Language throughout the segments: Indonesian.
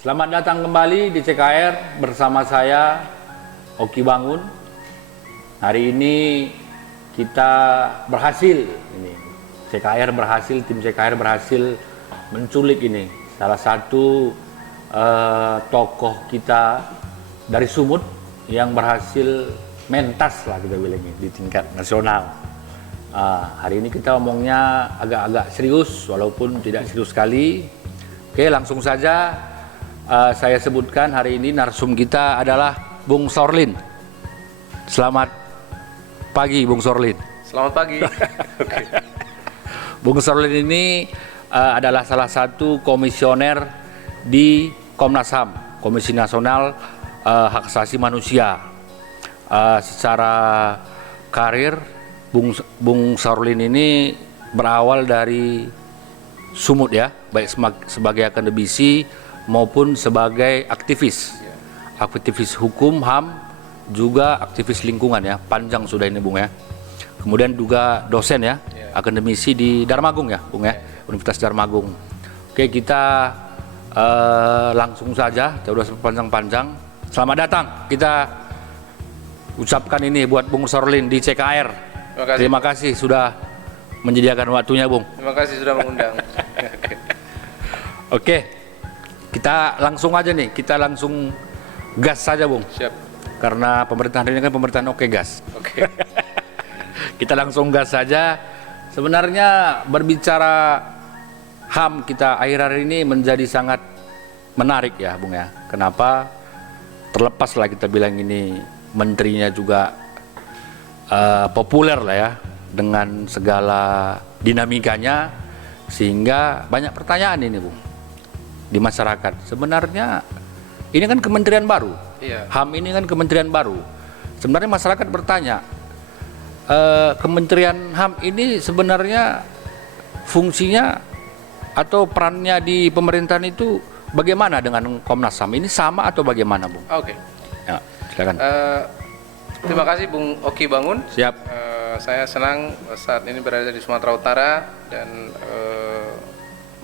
Selamat datang kembali di CKR bersama saya Oki Bangun. Hari ini kita berhasil, tim CKR berhasil menculik ini salah satu tokoh kita dari Sumut yang berhasil mentas lah kita bilang di tingkat nasional. Hari ini kita ngomongnya agak-agak serius walaupun tidak serius sekali. Oke, langsung saja. Saya sebutkan hari ini narsum kita adalah Bung Sorlin. Selamat pagi Bung Sorlin. Selamat pagi. Okay. Bung Sorlin ini adalah salah satu komisioner di Komnas HAM, Komisi Nasional Hak Asasi Manusia. Secara karir Bung Sorlin ini berawal dari Sumut ya, baik sebagai akademisi maupun sebagai aktivis hukum, HAM, juga aktivis lingkungan ya, panjang sudah ini Bung ya. Kemudian juga dosen ya, akademisi di Darmagung ya Bung ya, Universitas Darmagung. Oke, kita langsung saja, sudah panjang-panjang. Selamat datang, kita ucapkan ini buat Bung Sorlin di CKR. Terima kasih sudah menyediakan waktunya Bung. Terima kasih sudah mengundang. Oke. Kita langsung aja nih, kita langsung gas saja Bung. Siap. Karena pemerintahan ini kan pemerintahan oke gas. Oke. Kita langsung gas saja. Sebenarnya berbicara HAM kita akhir-akhir ini menjadi sangat menarik ya Bung ya. Kenapa? Terlepas lah kita bilang ini menterinya juga populer lah ya dengan segala dinamikanya, sehingga banyak pertanyaan ini Bung di masyarakat. Sebenarnya ini kan kementerian baru, HAM ini kan kementerian baru. Sebenarnya masyarakat bertanya, kementerian HAM ini sebenarnya fungsinya atau perannya di pemerintahan itu bagaimana dengan Komnas HAM? Ini sama atau bagaimana Bung? Oke. Ya, silakan. Terima kasih Bung Oki Bangun. Siap. Saya senang saat ini berada di Sumatera Utara dan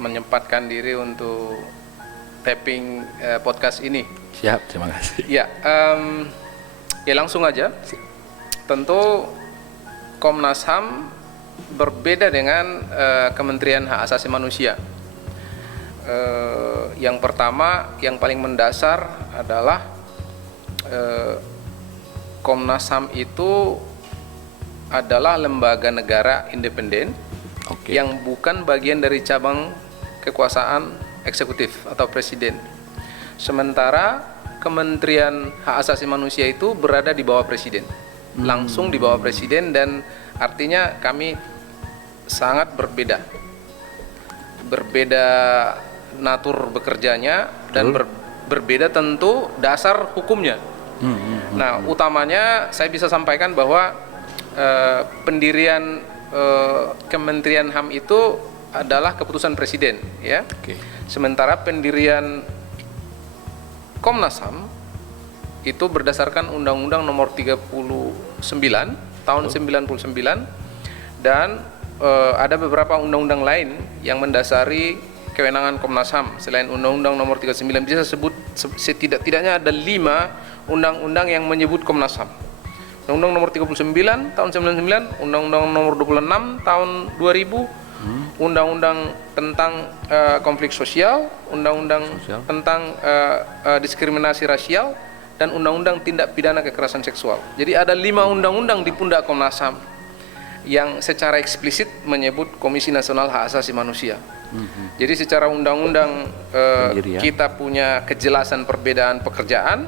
menyempatkan diri untuk tapping podcast ini. Siap, terima kasih. Ya, langsung aja. Tentu Komnas HAM berbeda dengan Kementerian Hak Asasi Manusia. Yang pertama, yang paling mendasar adalah Komnas HAM itu adalah lembaga negara independen yang bukan bagian dari cabang kekuasaan eksekutif atau presiden. Sementara Kementerian Hak Asasi Manusia itu berada di bawah presiden, langsung di bawah presiden, dan artinya kami sangat berbeda natur bekerjanya dan berbeda tentu dasar hukumnya. Nah, utamanya saya bisa sampaikan bahwa pendirian Kementerian HAM itu adalah keputusan presiden, ya. Sementara pendirian Komnas HAM itu berdasarkan Undang-Undang Nomor 39 tahun 99, dan ada beberapa undang-undang lain yang mendasari kewenangan Komnas HAM selain Undang-Undang Nomor 39. Bisa sebut setidak-tidaknya ada 5 undang-undang yang menyebut Komnas HAM. Undang-Undang Nomor 39 tahun 99, Undang-Undang Nomor 26 tahun 2000, Undang-Undang tentang konflik sosial, Undang-Undang tentang diskriminasi rasial, dan Undang-Undang tindak pidana kekerasan seksual. Jadi ada 5 undang-undang di pundak Komnas HAM yang secara eksplisit menyebut Komisi Nasional Hak Asasi Manusia. Jadi secara undang-undang kita punya kejelasan perbedaan pekerjaan,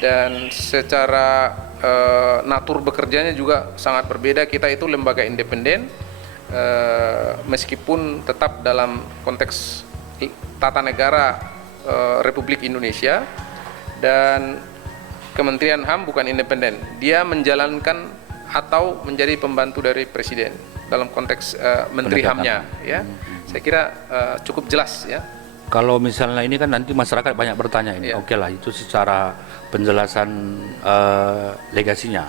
dan secara natur bekerjanya juga sangat berbeda. Kita itu lembaga independen, meskipun tetap dalam konteks tata negara Republik Indonesia, dan Kementerian HAM bukan independen. Dia menjalankan atau menjadi pembantu dari presiden dalam konteks Menteri HAM-nya, ya. Saya kira cukup jelas ya. Kalau misalnya ini kan nanti masyarakat banyak bertanya ini, oke lah itu secara penjelasan legasinya.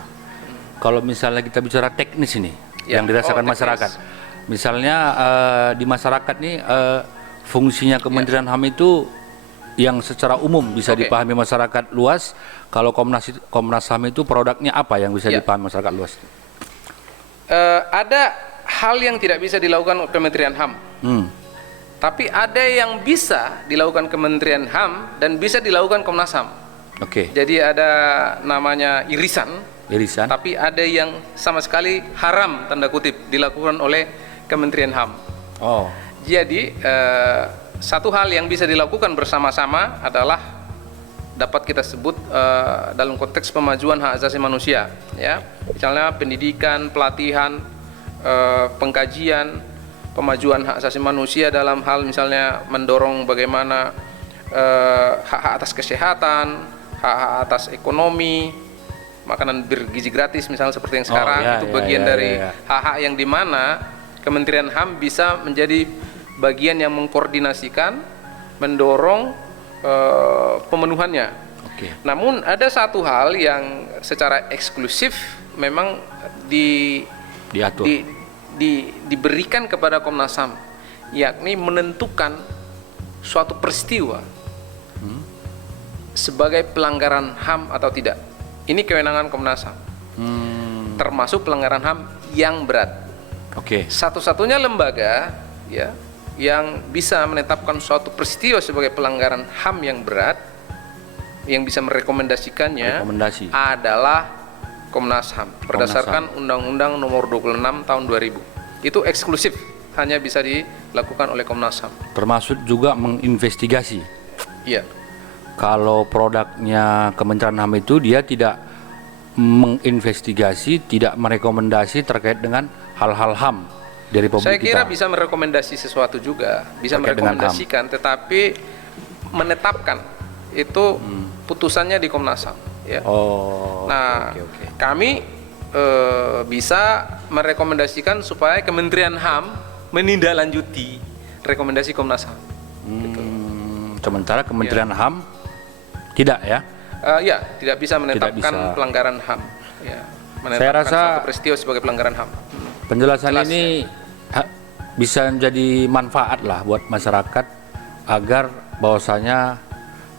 Kalau misalnya kita bicara teknis ini, yang dirasakan masyarakat, misalnya di masyarakat nih fungsinya Kementerian HAM itu yang secara umum bisa dipahami masyarakat luas. Kalau Komnas HAM itu produknya apa yang bisa dipahami masyarakat luas? Ada hal yang tidak bisa dilakukan Kementerian HAM, tapi ada yang bisa dilakukan Kementerian HAM dan bisa dilakukan Komnas HAM. Jadi ada namanya irisan, tapi ada yang sama sekali haram tanda kutip dilakukan oleh Kementerian HAM. Jadi satu hal yang bisa dilakukan bersama-sama adalah dapat kita sebut dalam konteks pemajuan hak asasi manusia, ya, misalnya pendidikan, pelatihan, pengkajian, pemajuan hak asasi manusia dalam hal misalnya mendorong bagaimana hak-hak atas kesehatan, hak-hak atas ekonomi, makanan bergizi gratis misalnya seperti yang sekarang, itu bagian dari hak-hak yang dimana Kementerian HAM bisa menjadi bagian yang mengkoordinasikan, mendorong pemenuhannya. Namun ada satu hal yang secara eksklusif memang diberikan kepada Komnas HAM, yakni menentukan suatu peristiwa sebagai pelanggaran HAM atau tidak. Ini kewenangan Komnas HAM, termasuk pelanggaran HAM yang berat. Satu-satunya lembaga, ya, yang bisa menetapkan suatu peristiwa sebagai pelanggaran HAM yang berat, yang bisa merekomendasikannya adalah Komnas HAM berdasarkan Undang-Undang Nomor 26 Tahun 2000. Itu eksklusif, hanya bisa dilakukan oleh Komnas HAM. Termasuk juga menginvestigasi. Iya. Kalau produknya Kementerian HAM itu dia tidak menginvestigasi, tidak merekomendasi terkait dengan hal-hal HAM dari Republik Saya kira kita. bisa merekomendasi sesuatu juga, bisa merekomendasikan, tetapi menetapkan itu putusannya di Komnas HAM. Ya. Kami bisa merekomendasikan supaya Kementerian HAM menindaklanjuti rekomendasi Komnas HAM. Sementara Kementerian HAM tidak, ya? Tidak bisa menetapkan pelanggaran HAM. Ya, saya rasa suatu peristiwa sebagai pelanggaran HAM. Penjelasan ini bisa menjadi manfaat lah buat masyarakat agar bahwasanya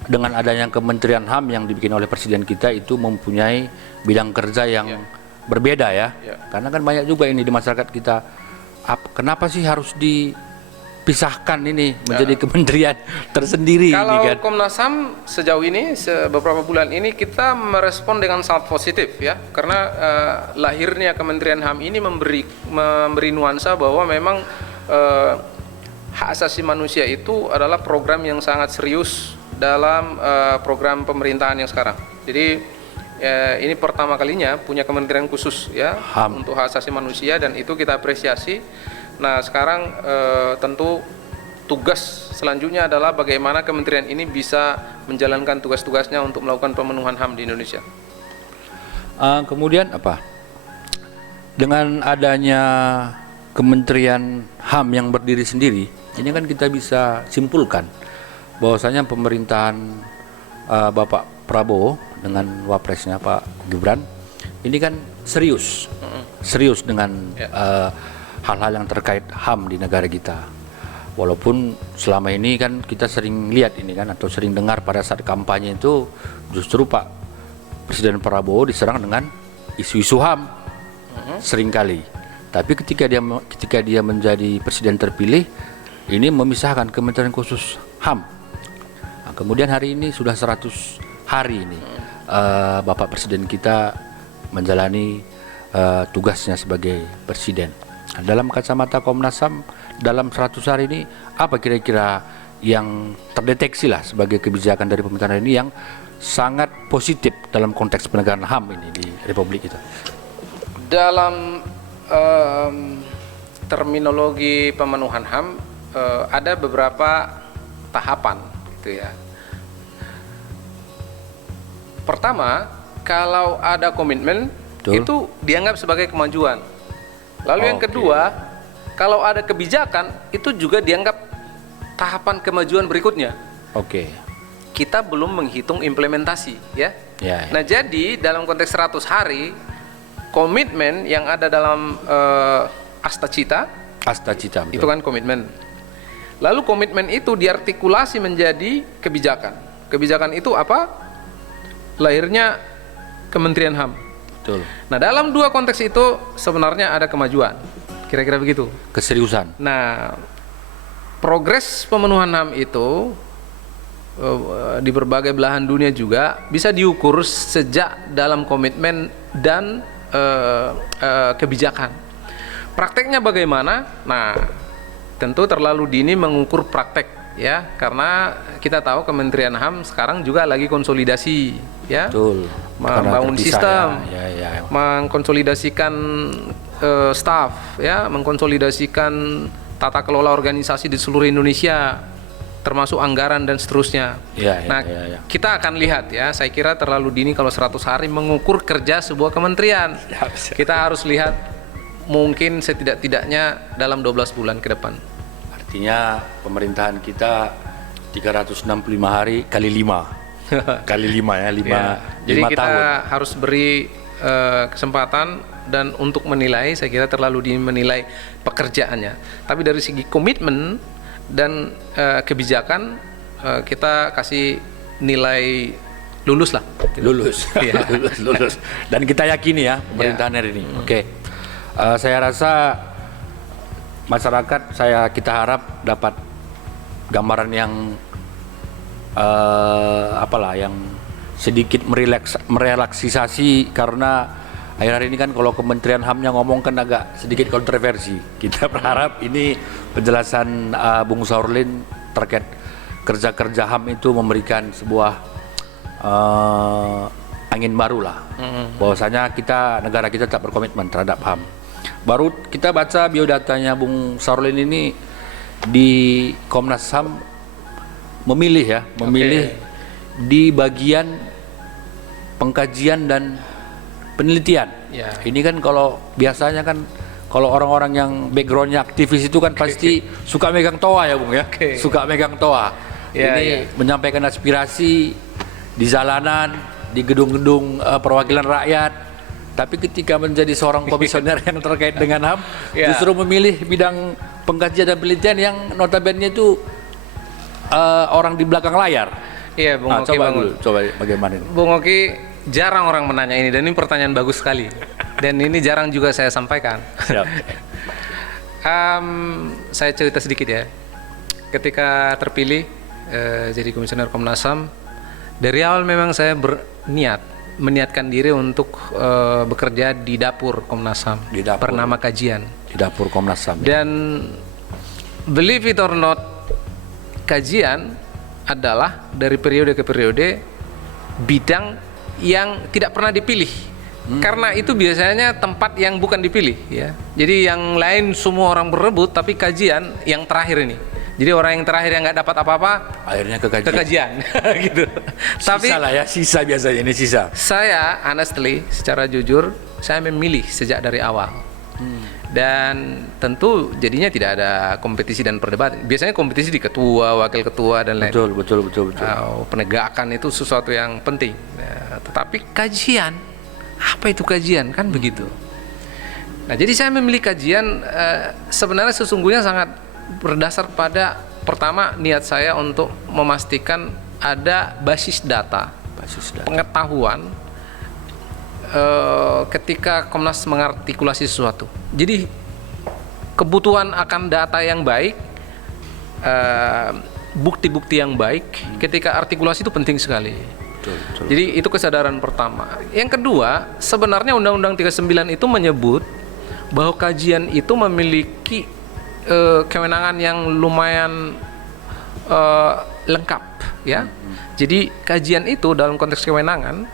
dengan adanya Kementerian HAM yang dibikin oleh Presiden kita itu mempunyai bidang kerja yang berbeda, ya. Karena kan banyak juga ini di masyarakat kita, kenapa sih harus dipisahkan ini menjadi kementerian tersendiri? Kalau ini kan. Komnas HAM sejauh ini beberapa bulan ini kita merespon dengan sangat positif, ya, karena lahirnya Kementerian HAM ini memberi nuansa bahwa memang hak asasi manusia itu adalah program yang sangat serius dalam program pemerintahan yang sekarang. Jadi ini pertama kalinya punya kementerian khusus, ya, untuk hak asasi manusia, dan itu kita apresiasi. Nah, sekarang tentu tugas selanjutnya adalah bagaimana kementerian ini bisa menjalankan tugas-tugasnya untuk melakukan pemenuhan HAM di Indonesia. Kemudian apa? Dengan adanya Kementerian HAM yang berdiri sendiri, ini kan kita bisa simpulkan bahwasanya pemerintahan Bapak Prabowo dengan wapresnya Pak Gibran ini kan serius dengan hal-hal yang terkait HAM di negara kita. Walaupun selama ini kan kita sering lihat ini kan, atau sering dengar pada saat kampanye itu justru Pak Presiden Prabowo diserang dengan isu-isu HAM seringkali. Tapi ketika dia menjadi presiden terpilih, ini memisahkan Kementerian Khusus HAM. Nah, kemudian hari ini sudah 100 hari ini Bapak Presiden kita menjalani tugasnya sebagai presiden. Nah, dalam kacamata Komnas HAM dalam 100 hari ini apa kira-kira yang terdeteksi lah sebagai kebijakan dari pemerintahan ini yang sangat positif dalam konteks penegakan HAM ini di Republik kita? Dalam terminologi pemenuhan HAM ada beberapa tahapan, gitu ya. Pertama, kalau ada komitmen, itu dianggap sebagai kemajuan. Lalu yang kedua, kalau ada kebijakan, itu juga dianggap tahapan kemajuan berikutnya. Kita belum menghitung implementasi, ya. Nah, jadi dalam konteks 100 hari, komitmen yang ada dalam Asta Cita betul. Itu kan komitmen. Lalu komitmen itu diartikulasi menjadi kebijakan. Kebijakan itu apa? Lahirnya Kementerian HAM. Betul. Nah, dalam dua konteks itu sebenarnya ada kemajuan. Kira-kira begitu. Keseriusan. Nah, progres pemenuhan HAM itu di berbagai belahan dunia juga bisa diukur sejak dalam komitmen dan kebijakan. Prakteknya bagaimana? Nah, tentu terlalu dini mengukur praktek ya, karena kita tahu Kementerian HAM sekarang juga lagi konsolidasi ya. Betul. Membangun sistem, ya. mengkonsolidasikan staf ya, mengkonsolidasikan tata kelola organisasi di seluruh Indonesia, termasuk anggaran dan seterusnya. Nah, kita akan lihat ya, saya kira terlalu dini kalau 100 hari mengukur kerja sebuah kementerian. Kita harus lihat mungkin setidak-tidaknya dalam 12 bulan ke depan. Artinya pemerintahan kita 365 hari kali 5. Kali 5 ya, 5 Ya, jadi kita tahun. harus beri kesempatan dan untuk menilai, saya kira terlalu dini menilai pekerjaannya. Tapi dari segi komitmen dan kebijakan, kita kasih nilai lulus lah. Lulus. Ya. lulus. Dan kita yakini ya pemerintahan hari ini. Oke. Saya rasa masyarakat, kita harap dapat gambaran yang yang sedikit merelaksisasi, karena akhir-akhir ini kan kalau Kementerian HAM-nya ngomong kan agak sedikit kontroversi. Kita berharap ini penjelasan Bung Saurlin terkait kerja-kerja HAM itu memberikan sebuah angin baru lah, bahwasanya negara kita tetap berkomitmen terhadap HAM. Baru kita baca biodatanya Bung Saurlin ini di Komnas HAM memilih di bagian pengkajian dan penelitian. Ya. Ini kan kalau biasanya kan kalau orang-orang yang backgroundnya aktivis itu kan pasti suka megang toa ya Bung ya, suka megang toa. Ini menyampaikan aspirasi di jalanan, di gedung-gedung perwakilan rakyat. Tapi ketika menjadi seorang komisioner yang terkait dengan HAM, justru memilih bidang pengkajian dan penelitian yang notabene itu orang di belakang layar. Iya, Bung Oki. Coba bagaimana ini? Bung Oki, jarang orang menanya ini, dan ini pertanyaan bagus sekali. Dan ini jarang juga saya sampaikan. Siap. Saya cerita sedikit ya. Ketika terpilih jadi komisioner Komnas HAM, dari awal memang saya meniatkan diri untuk bekerja di dapur Komnas HAM, bernama kajian. Di dapur Komnas HAM. Dan believe it or not, kajian adalah dari periode ke periode bidang yang tidak pernah dipilih. Karena itu biasanya tempat yang bukan dipilih ya. Jadi yang lain semua orang berebut, tapi kajian yang terakhir ini. Jadi orang yang terakhir yang nggak dapat apa-apa akhirnya ke kajian. Gitu. Tapi sisa lah ya, sisa biasanya ini sisa. Saya honestly, secara jujur, saya memilih sejak dari awal. Dan tentu jadinya tidak ada kompetisi dan perdebatan. Biasanya kompetisi di ketua, wakil ketua dan lain. Betul. Penegakan itu sesuatu yang penting. Nah, tetapi kajian, apa itu kajian? Kan begitu. Nah, jadi saya memilih kajian sebenarnya sesungguhnya sangat berdasar pada pertama niat saya untuk memastikan ada basis data. Pengetahuan ketika Komnas mengartikulasi sesuatu. Jadi kebutuhan akan data yang baik, bukti-bukti yang baik ketika artikulasi itu penting sekali. Betul. Jadi itu kesadaran pertama. Yang kedua, sebenarnya Undang-Undang 39 itu menyebut bahwa kajian itu memiliki kewenangan yang lumayan lengkap ya. Jadi kajian itu dalam konteks kewenangan,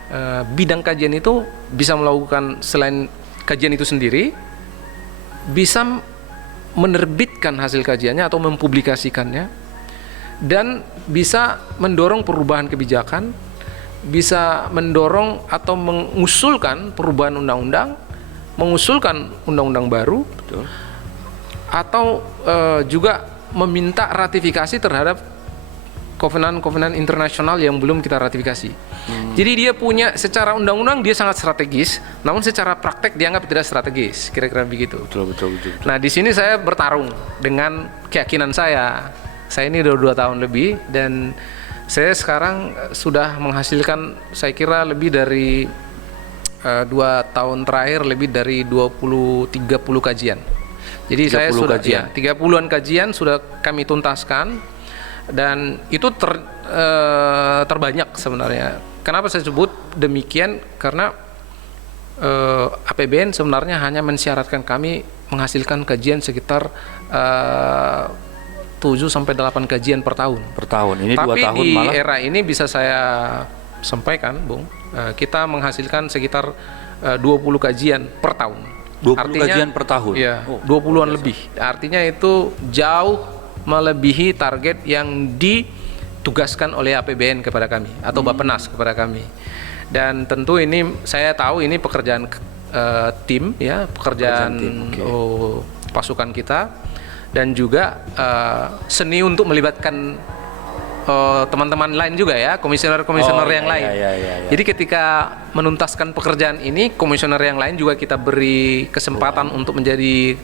bidang kajian itu bisa melakukan, selain kajian itu sendiri, bisa menerbitkan hasil kajiannya atau mempublikasikannya, dan bisa mendorong perubahan kebijakan, bisa mendorong atau mengusulkan perubahan undang-undang, mengusulkan undang-undang baru. Betul. Atau juga meminta ratifikasi terhadap kovenan-kovenan internasional yang belum kita ratifikasi. Jadi dia punya, secara undang-undang dia sangat strategis, namun secara praktek dianggap tidak strategis, kira-kira begitu. Betul. Nah, di sini saya bertarung dengan keyakinan saya Saya ini udah 2 tahun lebih, dan saya sekarang sudah menghasilkan saya kira lebih dari 2 tahun terakhir lebih dari 20-30 kajian. Jadi saya 30 sudah kajian. 30-an kajian sudah kami tuntaskan, dan itu terbanyak sebenarnya. Kenapa saya sebut demikian? Karena APBN sebenarnya hanya mensyaratkan kami menghasilkan kajian sekitar 7-8 kajian per tahun. Per tahun. Ini 2 Tapi tahun di malah. era ini bisa saya sampaikan, Bung, kita menghasilkan sekitar 20 kajian per tahun. 20 kajian per tahun. Iya, 20-an lebih. Artinya itu jauh melebihi target yang ditugaskan oleh APBN kepada kami atau Bappenas kepada kami. Dan tentu ini saya tahu ini pekerjaan tim ya, pekerjaan tim, pasukan kita, dan juga seni untuk melibatkan teman-teman lain juga ya, komisioner-komisioner yang lain. Iya. Jadi ketika menuntaskan pekerjaan ini, komisioner yang lain juga kita beri kesempatan untuk menjadi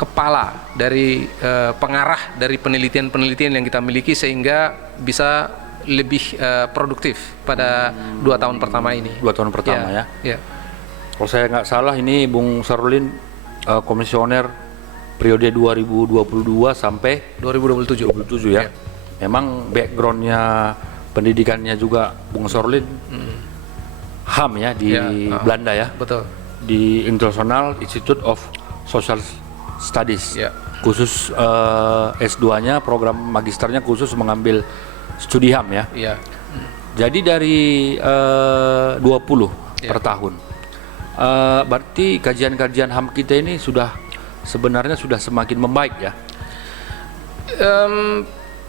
kepala dari pengarah dari penelitian-penelitian yang kita miliki, sehingga bisa lebih produktif pada 2 tahun pertama ini. 2 tahun pertama ya. Ya. Kalau saya nggak salah ini Bung Sarulin komisioner periode 2022 sampai 2027 ya. Memang backgroundnya pendidikannya juga Bung Sarulin HAM ya di Belanda ya. Betul. Di International Institute of Social Studies. Ya. Khusus S2-nya, program magisternya khusus mengambil studi HAM ya. Iya. Jadi dari 20 per tahun. Berarti kajian-kajian HAM kita ini sebenarnya sudah semakin membaik ya.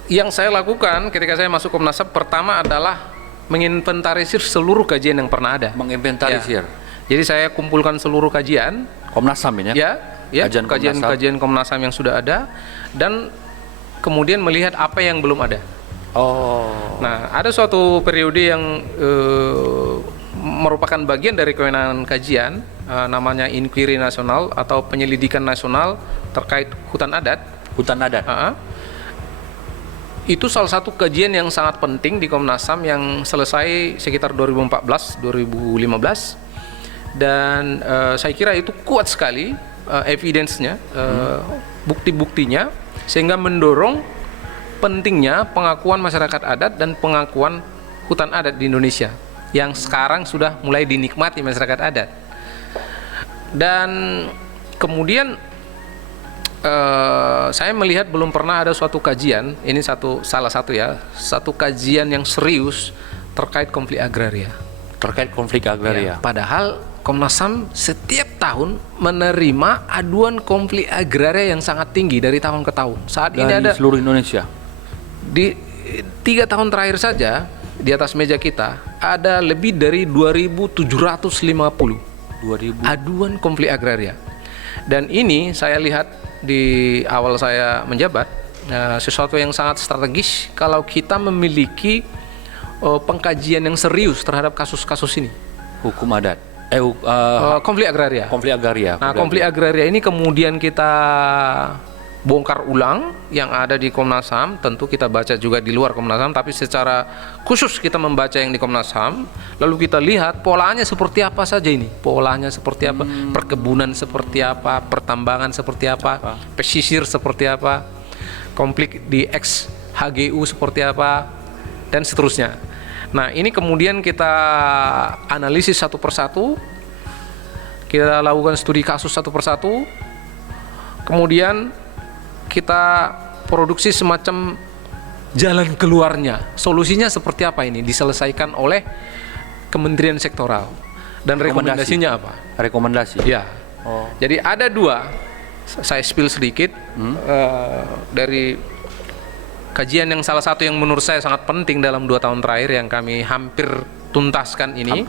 Yang saya lakukan ketika saya masuk Komnas HAM pertama adalah menginventarisir seluruh kajian yang pernah ada. Menginventarisir. Jadi saya kumpulkan seluruh kajian. Komnas HAM ini ya? Kajian Komnas HAM yang sudah ada, dan kemudian melihat apa yang belum ada. Nah, ada suatu periode yang merupakan bagian dari kewenangan kajian, namanya Inquiry Nasional atau Penyelidikan Nasional terkait hutan adat. Hutan adat. Itu salah satu kajian yang sangat penting di Komnas HAM yang selesai sekitar 2014-2015, dan saya kira itu kuat sekali evidence-nya, bukti-buktinya, sehingga mendorong pentingnya pengakuan masyarakat adat dan pengakuan hutan adat di Indonesia yang sekarang sudah mulai dinikmati masyarakat adat. Dan kemudian saya melihat belum pernah ada suatu kajian, ini salah satu kajian yang serius terkait konflik agraria. Terkait konflik agraria. Padahal Komnas HAM setiap tahun menerima aduan konflik agraria yang sangat tinggi dari tahun ke tahun. Saat dari ini ada seluruh Indonesia. Di 3 tahun terakhir saja di atas meja kita ada lebih dari 2.750 aduan konflik agraria. Dan ini saya lihat di awal saya menjabat, sesuatu yang sangat strategis kalau kita memiliki pengkajian yang serius terhadap kasus-kasus ini. Hukum adat. Konflik agraria. Konflik agraria. Nah, konflik agraria ini kemudian kita bongkar ulang yang ada di Komnas HAM. Tentu kita baca juga di luar Komnas HAM, tapi secara khusus kita membaca yang di Komnas HAM. Lalu kita lihat polanya seperti apa saja ini. Polanya seperti apa, perkebunan seperti apa, pertambangan seperti apa, pesisir seperti apa, konflik di ex-HGU seperti apa, dan seterusnya. Nah, ini kemudian kita analisis satu persatu, kita lakukan studi kasus satu persatu, kemudian kita produksi semacam jalan keluarnya, solusinya seperti apa ini diselesaikan oleh kementerian sektoral, dan rekomendasinya apa? Rekomendasi. Ya. Jadi ada 2, saya spill sedikit dari kajian yang salah satu yang menurut saya sangat penting dalam 2 tahun terakhir yang kami hampir tuntaskan ini.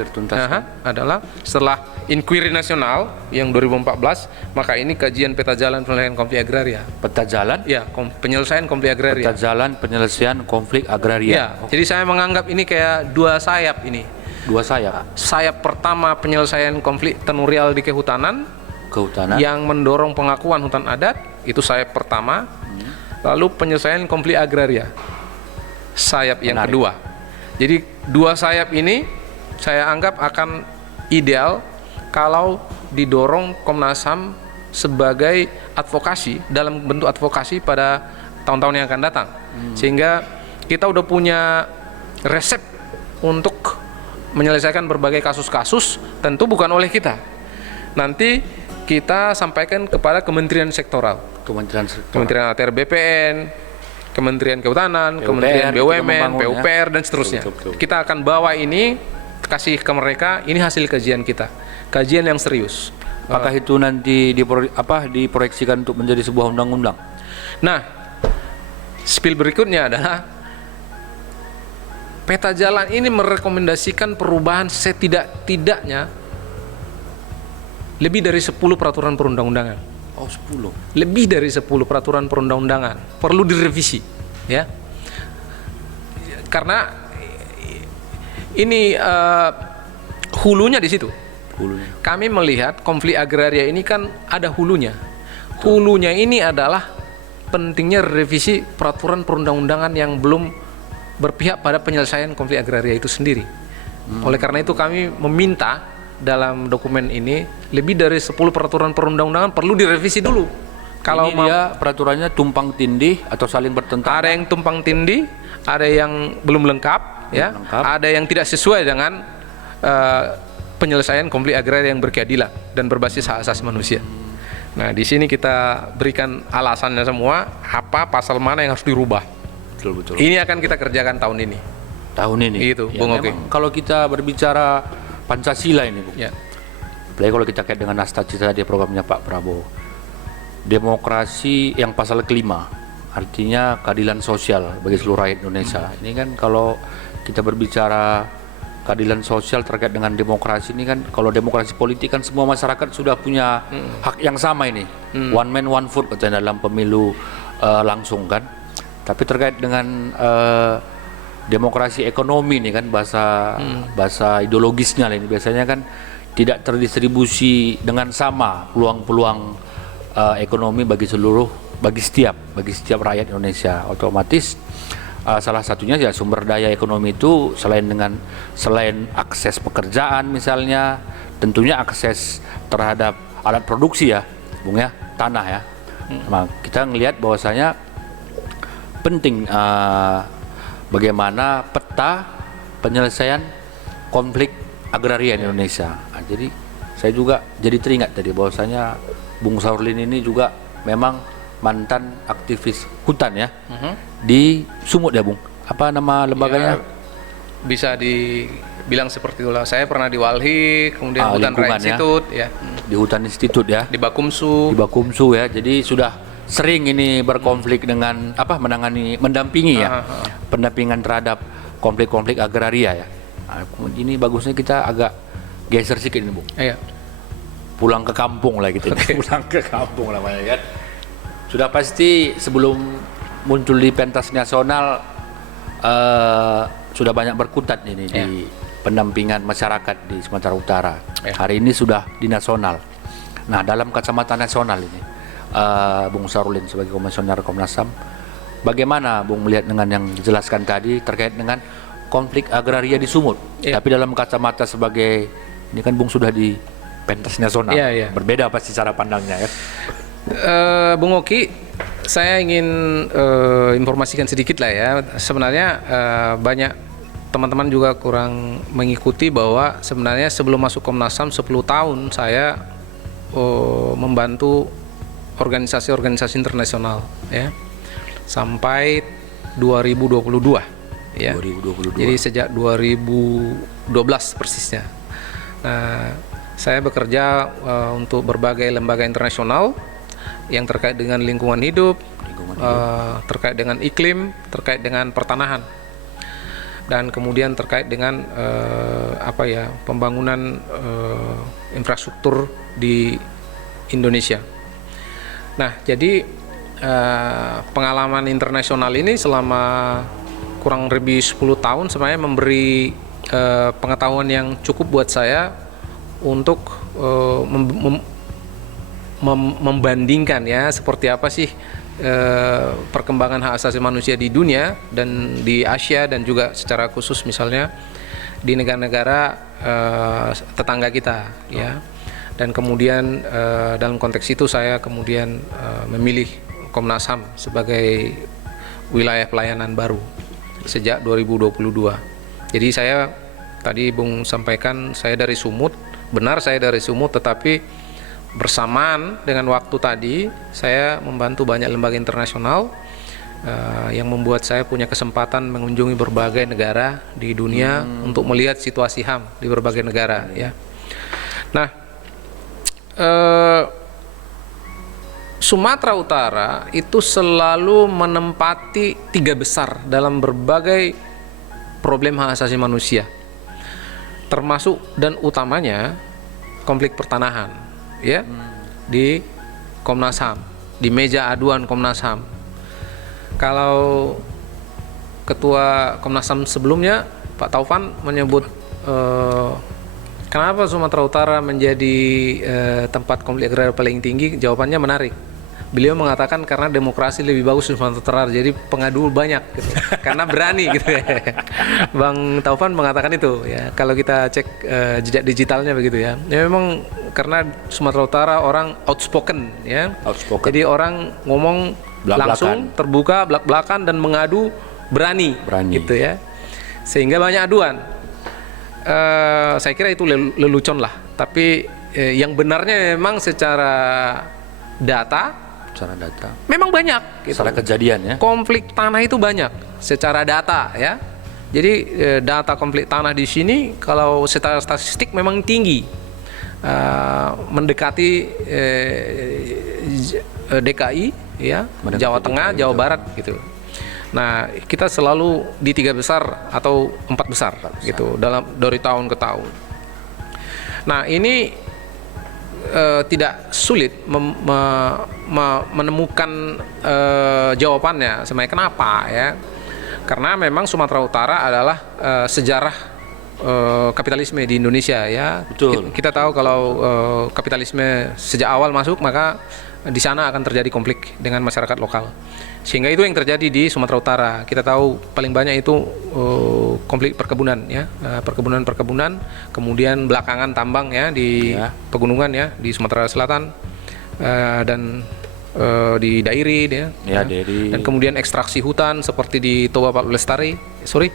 Adalah setelah Inquiry Nasional yang 2014, maka ini kajian peta jalan penyelesaian konflik agraria. Peta jalan? Ya, penyelesaian konflik agraria. Peta jalan penyelesaian konflik agraria. Ya, jadi saya menganggap ini kayak 2 sayap ini. 2 sayap. Sayap pertama penyelesaian konflik tenurial di kehutanan, kehutanan. Yang mendorong pengakuan hutan adat itu sayap pertama. Lalu penyelesaian konflik agraria sayap yang kedua. Jadi dua sayap ini saya anggap akan ideal kalau didorong Komnas HAM sebagai advokasi, dalam bentuk advokasi pada tahun-tahun yang akan datang. Sehingga kita udah punya resep untuk menyelesaikan berbagai kasus-kasus, tentu bukan oleh kita. Nanti kita sampaikan kepada kementerian sektoral. Kementerian ATR BPN, Kementerian Kehutanan, PUPR, Kementerian BUMN, ya. PUPR, dan seterusnya. Betul. Kita akan bawa ini, kasih ke mereka, ini hasil kajian kita. Kajian yang serius. Apakah itu nanti diproyeksikan untuk menjadi sebuah undang-undang? Nah, spill berikutnya adalah peta jalan ini merekomendasikan perubahan setidak-tidaknya lebih dari 10 peraturan perundang-undangan. Oh, 10. Lebih dari 10 peraturan perundang-undangan perlu direvisi, ya. Karena ini hulunya di situ. Kami melihat konflik agraria ini kan ada hulunya. Hulunya ini adalah pentingnya revisi peraturan perundang-undangan yang belum berpihak pada penyelesaian konflik agraria itu sendiri. Oleh karena itu kami meminta dalam dokumen ini lebih dari 10 peraturan perundang-undangan perlu direvisi dulu. Kalau ini dia peraturannya tumpang tindih atau saling bertentangan. Ada yang tumpang tindih, ada yang belum lengkap, ya. Ada yang tidak sesuai dengan penyelesaian konflik agraria yang berkeadilan dan berbasis hak asasi manusia. Nah, di sini kita berikan alasannya semua, apa pasal mana yang harus dirubah. Betul. Ini akan kita kerjakan tahun ini. Tahun ini. Itu, ya, Bung Oki. Kalau kita berbicara Pancasila ini, Bung. Ya. Apalagi kalau kita kait dengan nasta-cita di programnya Pak Prabowo. Demokrasi yang pasal kelima, artinya keadilan sosial bagi seluruh rakyat Indonesia. Ini kan kalau kita berbicara keadilan sosial terkait dengan demokrasi ini kan, kalau demokrasi politik kan semua masyarakat sudah punya hak yang sama ini. One man one vote katanya dalam pemilu langsung kan. Tapi terkait dengan demokrasi ekonomi ini kan bahasa ideologisnya ini biasanya kan tidak terdistribusi dengan sama peluang-peluang ekonomi bagi setiap rakyat Indonesia. Otomatis salah satunya ya sumber daya ekonomi itu selain akses pekerjaan misalnya, tentunya akses terhadap alat produksi ya, Bung ya, tanah ya. Nah, kita ngelihat bahwasanya penting bagaimana peta penyelesaian konflik agraria di Indonesia. Nah, jadi saya juga jadi teringat tadi bahwasanya Bung Saurlin ini juga memang mantan aktivis hutan ya di Sumut ya, Bung. Apa nama lembaganya? Ya, bisa dibilang seperti itulah. Saya pernah di Walhi, kemudian Hutan Raya Institute, ya. Di Hutan Institute ya. Di Bakumsu. Di Bakumsu ya. Jadi sudah sering ini berkonflik dengan mendampingi ya, pendampingan terhadap konflik-konflik agraria ya. Nah, ini bagusnya kita agak geser sedikit ini, Bung. Iya. Pulang ke kampung lah gitu. Pulang ke kampung namanya kan. Sudah pasti sebelum muncul di pentas nasional sudah banyak berkutat ini di pendampingan masyarakat di Sumatera Utara. Hari ini sudah di nasional. Nah, dalam kacamata nasional ini Bung Saurlin sebagai komisioner Komnas HAM, bagaimana Bung melihat dengan yang dijelaskan tadi terkait dengan konflik agraria di Sumut? Tapi dalam kacamata sebagai ini kan Bung sudah di pentas nasional, berbeda pasti cara pandangnya ya. Bung Oki, saya ingin informasikan sedikit lah ya. Sebenarnya banyak teman-teman juga kurang mengikuti bahwa sebenarnya sebelum masuk Komnas HAM 10 tahun saya membantu organisasi-organisasi internasional ya sampai 2022 ya. 2022. Jadi sejak 2012 persisnya. Nah, saya bekerja untuk berbagai lembaga internasional yang terkait dengan lingkungan hidup, terkait dengan iklim, terkait dengan pertanahan, dan kemudian terkait dengan pembangunan infrastruktur di Indonesia. Nah, jadi pengalaman internasional ini selama kurang lebih 10 tahun sebenarnya memberi pengetahuan yang cukup buat saya untuk membandingkan ya seperti apa sih perkembangan hak asasi manusia di dunia dan di Asia dan juga secara khusus misalnya di negara-negara tetangga kita ya. Dan kemudian dalam konteks itu saya kemudian memilih Komnas HAM sebagai wilayah pelayanan baru sejak 2022. Jadi saya tadi Bung sampaikan saya dari Sumut, benar saya dari Sumut, tetapi bersamaan dengan waktu tadi saya membantu banyak lembaga internasional yang membuat saya punya kesempatan mengunjungi berbagai negara di dunia untuk melihat situasi HAM di berbagai negara ya. Nah, Sumatera Utara itu selalu menempati 3 besar dalam berbagai problem hak asasi manusia, termasuk dan utamanya konflik pertanahan ya di Komnas HAM, di meja aduan Komnas HAM. Kalau Ketua Komnas HAM sebelumnya Pak Taufan menyebut kenapa Sumatera Utara menjadi tempat konflik agraria paling tinggi, jawabannya menarik. Beliau mengatakan karena demokrasi lebih bagus di Sumatera Utara, jadi pengadu banyak gitu. Karena berani gitu ya. Bang Taufan mengatakan itu ya. Kalau kita cek jejak digitalnya begitu ya. Ya memang karena Sumatera Utara orang outspoken ya. Outspoken. Jadi orang ngomong langsung, terbuka, belak-belakan dan mengadu berani gitu ya. Sehingga banyak aduan. Saya kira itu lelucon lah. Tapi yang benarnya memang secara data memang banyak gitu. Secara kejadian ya. Konflik tanah itu banyak secara data ya. Jadi data konflik tanah di sini kalau secara statistik memang tinggi. Mendekati DKI ya, mendekati Jawa Tengah, DKI, Jawa Barat gitu. Nah, kita selalu di 3 besar atau 4 besar gitu dari tahun ke tahun. Nah, ini tidak sulit menemukan jawabannya sebenarnya kenapa ya, karena memang Sumatera Utara adalah sejarah kapitalisme di Indonesia ya. Betul. Kita tahu kalau kapitalisme sejak awal masuk maka di sana akan terjadi konflik dengan masyarakat lokal, sehingga itu yang terjadi di Sumatera Utara. Kita tahu paling banyak itu konflik perkebunan ya, perkebunan, kemudian belakangan tambang ya di pegunungan ya di Sumatera Selatan dan di Dairi ya. Dan kemudian ekstraksi hutan seperti di Toba Pak Lestari,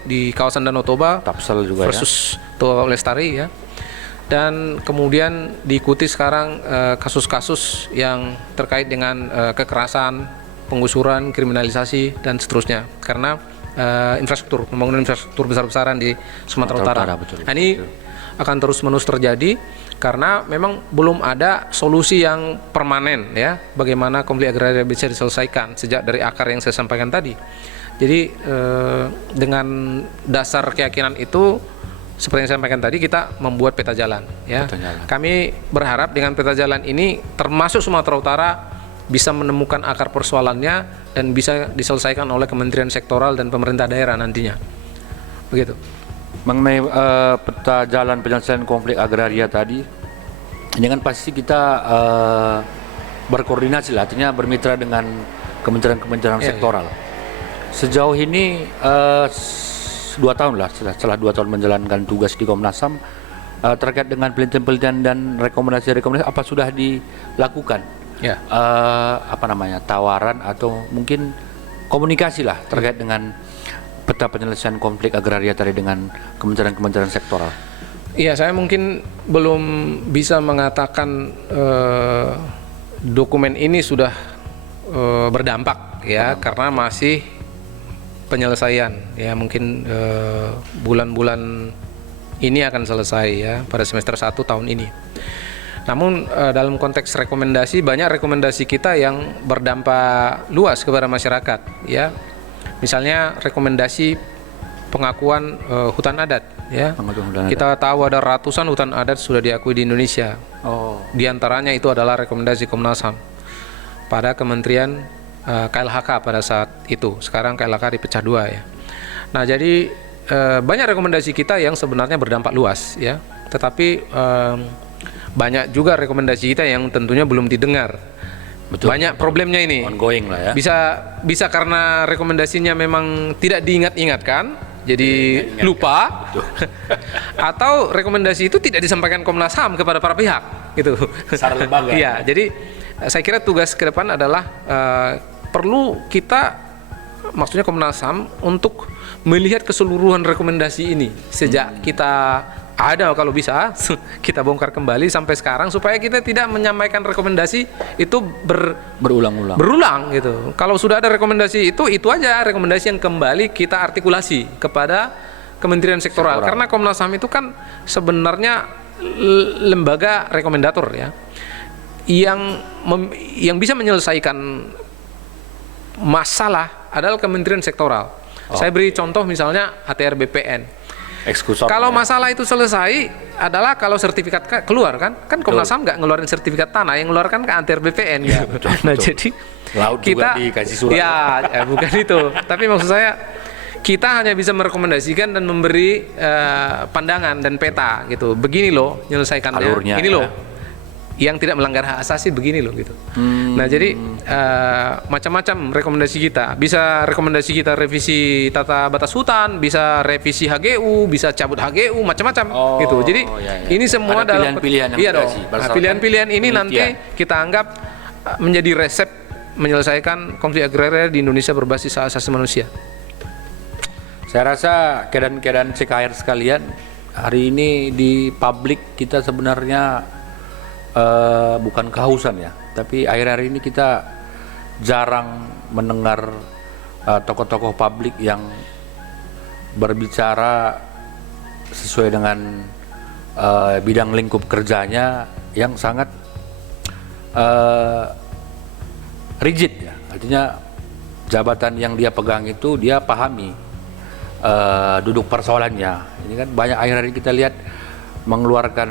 di kawasan Danau Toba Tapsel juga versus Toba Pak Lestari ya. Dan kemudian diikuti sekarang kasus-kasus yang terkait dengan kekerasan, penggusuran, kriminalisasi dan seterusnya karena pembangunan infrastruktur besar-besaran di Sumatera Utara. Nah, ini akan terus-menerus terjadi karena memang belum ada solusi yang permanen ya, bagaimana konflik agraria bisa diselesaikan sejak dari akar yang saya sampaikan tadi. Jadi dengan dasar keyakinan itu, seperti yang saya sampaikan tadi, kita membuat peta jalan ya. Kami berharap dengan peta jalan ini termasuk Sumatera Utara bisa menemukan akar persoalannya dan bisa diselesaikan oleh kementerian sektoral dan pemerintah daerah nantinya. Begitu. Mengenai peta jalan penyelesaian konflik agraria tadi, ini kan pasti kita berkoordinasi lah, artinya bermitra dengan kementerian-kementerian sektoral. Sejauh ini 2 tahun lah setelah 2 tahun menjalankan tugas di Komnas HAM, terkait dengan penelitian-penelitian dan rekomendasi-rekomendasi apa sudah dilakukan? Tawaran atau mungkin komunikasi lah terkait dengan peta penyelesaian konflik agraria tadi dengan kementerian-kementerian sektoral. Iya, saya mungkin belum bisa mengatakan dokumen ini sudah berdampak ya, karena masih penyelesaian ya, mungkin bulan-bulan ini akan selesai ya pada semester 1 tahun ini. Namun dalam konteks rekomendasi, banyak rekomendasi kita yang berdampak luas kepada masyarakat ya. Misalnya rekomendasi pengakuan hutan adat ya. Kita tahu ada ratusan hutan adat sudah diakui di Indonesia. Di antaranya itu adalah rekomendasi Komnas HAM pada Kementerian KLHK pada saat itu. Sekarang KLHK dipecah 2 ya. Nah, jadi banyak rekomendasi kita yang sebenarnya berdampak luas ya. Tetapi banyak juga rekomendasi kita yang tentunya belum didengar. Betul. Banyak problemnya ini. Ongoing lah ya. Bisa karena rekomendasinya memang tidak diingat-ingatkan, jadi lupa. Atau rekomendasi itu tidak disampaikan Komnas HAM kepada para pihak, gitu. Secara lembaga. Iya, jadi saya kira tugas ke depan adalah perlu kita, maksudnya Komnas HAM, untuk melihat keseluruhan rekomendasi ini sejak kita ada, kalau bisa kita bongkar kembali sampai sekarang, supaya kita tidak menyampaikan rekomendasi itu berulang gitu. Kalau sudah ada rekomendasi itu aja rekomendasi yang kembali kita artikulasi kepada kementerian sektoral. Karena Komnas HAM itu kan sebenarnya lembaga rekomendator ya, yang bisa menyelesaikan masalah adalah kementerian sektoral. Saya beri contoh misalnya ATR BPN. Eksekutor. Kalau masalah itu selesai adalah kalau sertifikat keluar kan Komnas HAM nggak ngeluarin sertifikat tanah, yang ngeluarkan ke ATR BPN ya, gitu. betul, Nah betul. jadi laut kita juga dikasih surat. Ya bukan itu. Tapi maksud saya kita hanya bisa merekomendasikan dan memberi pandangan dan peta gitu. Begini loh menyelesaikannya. Alurnya, ini loh yang tidak melanggar hak asasi, begini loh gitu. Nah jadi macam-macam rekomendasi kita. Bisa rekomendasi kita revisi tata batas hutan, bisa revisi HGU, bisa cabut HGU, macam-macam gitu. Jadi ini semua ada dalam pilihan-pilihan yang dikasih, pilihan-pilihan ini nanti penelitian. kita anggap menjadi resep menyelesaikan konflik agraria di Indonesia berbasis hak asasi manusia. Saya rasa keadaan-keadaan CKR sekalian, hari ini di publik kita sebenarnya bukan kehausan ya, tapi akhir-akhir ini kita jarang mendengar tokoh-tokoh publik yang berbicara sesuai dengan bidang lingkup kerjanya yang sangat rigid ya. Artinya jabatan yang dia pegang itu dia pahami duduk persoalannya. Ini kan banyak akhir-akhir ini kita lihat mengeluarkan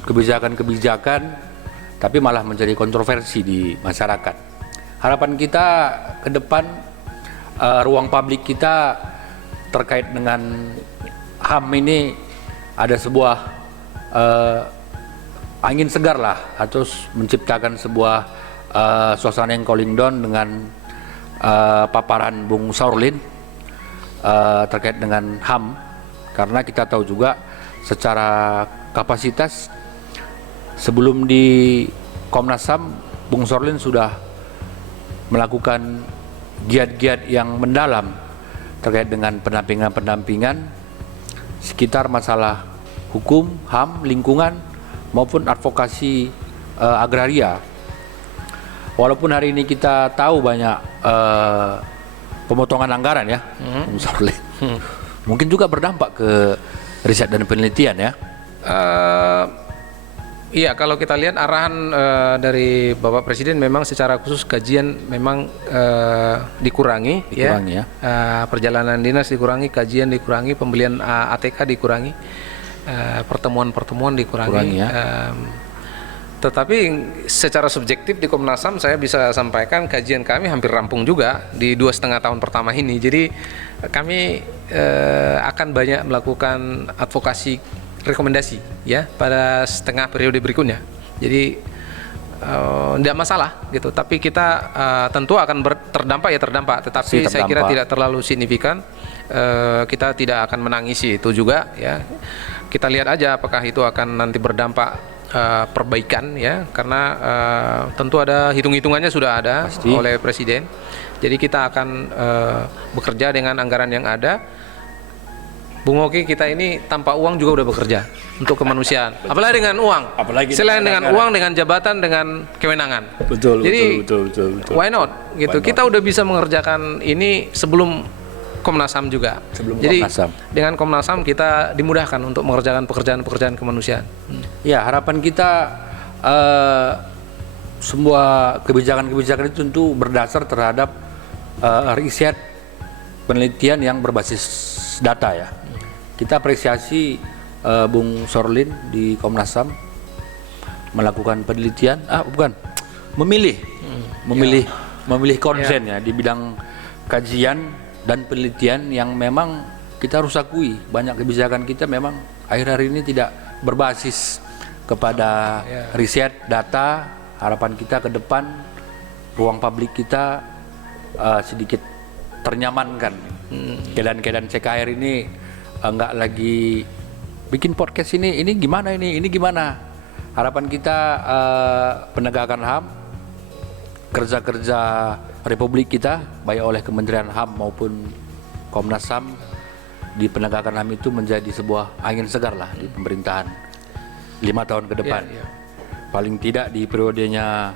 kebijakan-kebijakan tapi malah menjadi kontroversi di masyarakat. Harapan kita ke depan ruang publik kita terkait dengan HAM ini ada sebuah angin segar lah, atau menciptakan sebuah suasana yang cooling down dengan paparan Bung Saurlin terkait dengan HAM, karena kita tahu juga secara kapasitas sebelum di Komnas HAM, Bung Saurlin sudah melakukan giat-giat yang mendalam terkait dengan pendampingan sekitar masalah hukum, HAM, lingkungan maupun advokasi agraria. Walaupun hari ini kita tahu banyak pemotongan anggaran ya, Bung Saurlin, mungkin juga berdampak ke riset dan penelitian ya. Iya, kalau kita lihat arahan dari Bapak Presiden memang secara khusus kajian memang dikurangi ya. Perjalanan dinas dikurangi, kajian dikurangi, pembelian ATK dikurangi, pertemuan-pertemuan dikurangi. Tetapi secara subjektif di Komnas HAM saya bisa sampaikan kajian kami hampir rampung juga di 2,5 tahun pertama ini. Jadi kami akan banyak melakukan advokasi rekomendasi ya pada setengah periode berikutnya. Jadi tidak masalah gitu. Tapi kita tentu akan terdampak, tetapi saya kira tidak terlalu signifikan. Kita tidak akan menangisi itu juga ya. Kita lihat aja apakah itu akan nanti berdampak perbaikan ya, karena tentu ada hitung-hitungannya sudah ada oleh Presiden. Jadi kita akan bekerja dengan anggaran yang ada. Bung Oki, kita ini tanpa uang juga udah bekerja untuk kemanusiaan. Apalagi dengan uang. Selain dengan uang, dengan jabatan, dengan kewenangan. Jadi betul. Why not? Gitu. Kita udah bisa mengerjakan ini sebelum Komnas HAM juga. Jadi dengan Komnas HAM kita dimudahkan untuk mengerjakan pekerjaan-pekerjaan kemanusiaan. Ya, harapan kita semua kebijakan-kebijakan itu tentu berdasar terhadap riset penelitian yang berbasis data ya. Kita apresiasi Bung Saurlin di Komnas HAM melakukan penelitian, memilih konsen ya di bidang kajian dan penelitian yang memang kita harus akui banyak kebijakan kita memang akhir-akhir ini tidak berbasis kepada riset data. Harapan kita ke depan ruang publik kita sedikit ternyamankan. Keadaan CKR ini enggak lagi bikin podcast ini gimana ini gimana. Harapan kita penegakan HAM, kerja-kerja Republik kita baik oleh Kementerian HAM maupun Komnas HAM di penegakan HAM itu menjadi sebuah angin segar lah di pemerintahan 5 tahun ke depan. Paling tidak di periodenya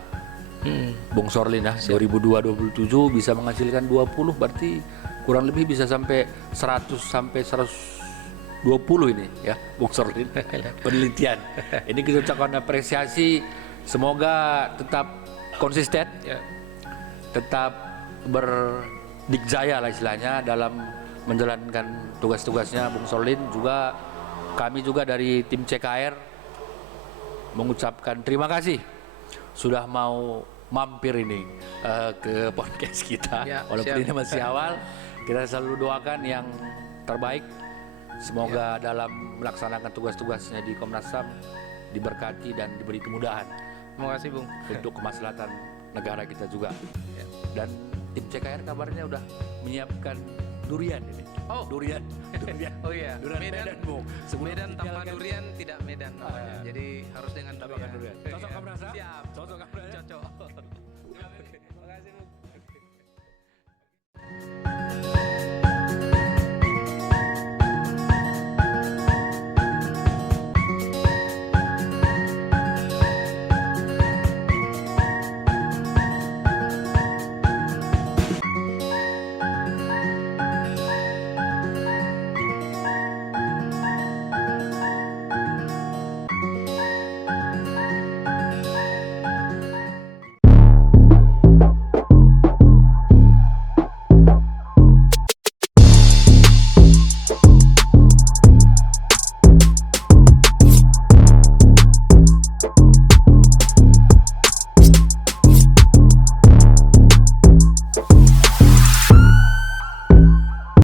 Bung Sorlin 2002-2027 bisa menghasilkan 20, berarti kurang lebih bisa sampai 100 sampai 120 ini ya Bung Sorlin penelitian. Ini kita ucapkan apresiasi, semoga tetap konsisten, tetap berdikjaya lah istilahnya dalam menjalankan tugas-tugasnya Bung Sorlin. Juga kami juga dari tim CKR mengucapkan terima kasih sudah mau mampir ini ke podcast kita. Walaupun ini masih awal, kita selalu doakan yang terbaik. Semoga dalam melaksanakan tugas-tugasnya di Komnas HAM diberkati dan diberi kemudahan. Terima kasih Bung. Untuk kemaslahatan negara kita juga. Dan tim CKR kabarnya udah menyiapkan durian ini. Durian. Oh iya. Medan, Bung. Medan tanpa durian tidak Medan namanya. Jadi harus dengan durian. Cocok Komnas HAM? Siap. Cocok Komnas HAM? Cocok.